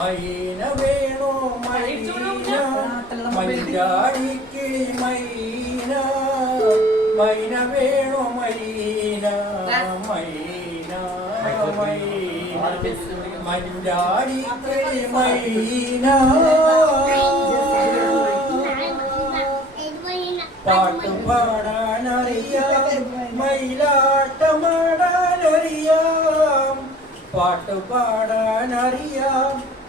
മൈന വേണോ മൈന. മഞ്ചാടിക്കിളി മൈന. മൈന വേണോ മൈന. മൈന മൈന. മഞ്ചാടിക്കിളി മൈന. പാട്ട് പാടാനറിയാം. മയിലാട്ടമാടാനറിയാം പാട്ട് പാടാനറിയാം.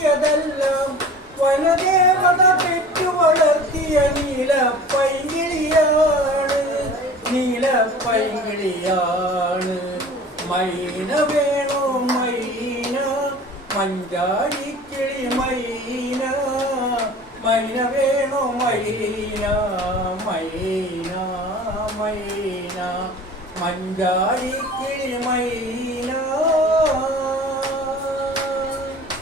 മുത്തിയതല്ല വനദേവത പെറ്റു വളർത്തിയ നീല പൈകിളിയാണ് നീല പൈകിളിയാണ് മൈന? വേണോ മൈന മൈന. മൈന വേണോ മൈന? മൈന മൈന. മഞ്ചാടിക്കിളി മൈന.